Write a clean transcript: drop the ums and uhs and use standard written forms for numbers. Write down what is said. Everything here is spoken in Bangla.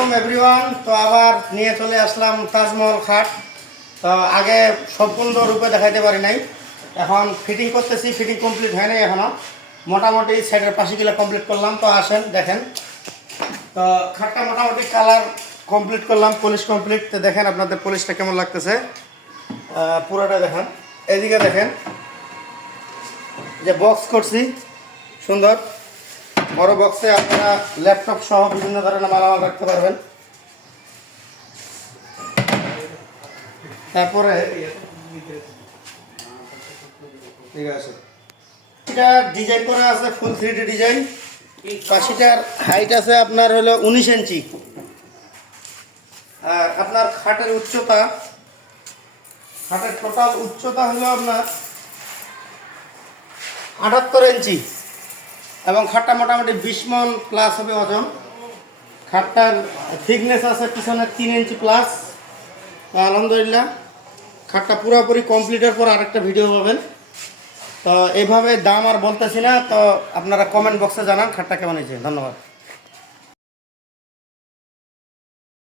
এভরিওয়ান, তো আবার নিয়ে চলে আসলাম তাজমহল খাট। তো আগে সম্পূর্ণ রূপে দেখাইতে পারি নাই, এখন ফিটিং করতেছি। ফিটিং কমপ্লিট হয় নাই এখনো, মোটামুটি সাইডের পাশিগুলো কমপ্লিট করলাম। তো আসেন দেখেন, তো খাটটা মোটামুটি কালার কমপ্লিট করলাম, পলিশ কমপ্লিট। তো দেখেন আপনাদের পলিশটা কেমন লাগতেছে, পুরোটা দেখেন। এদিকে দেখেন যে বক্স করছি সুন্দর বড় বক্সে, আপনারা ল্যাপটপ সহ বিভিন্ন ধরনের মালামাল রাখতে পারবেন। তারপরে ঠিক আছে, এটা ডিজাইন করা আছে ফুল 3D ডিজাইন। পাশিটার হাইট আছে আপনার হলো 19 ইঞ্চি, আর আপনার খাটের উচ্চতা, খাটের টোটাল উচ্চতা হলো আপনার 78 ইঞ্চি, এবং খাটটা মোটামুটি 20 মণ প্লাস হবে ওজন। খাটটার থিকনেস আছে পিছনে 3 ইঞ্চি প্লাস। আলহামদুলিল্লাহ, খাটটা পুরোপুরি কমপ্লিটের পর আরেকটা ভিডিও পাবেন। তো এইভাবে দাম আর বলতেছি না, তো আপনারা কমেন্ট বক্সে জানান খাটটা কেমন হয়েছে। ধন্যবাদ।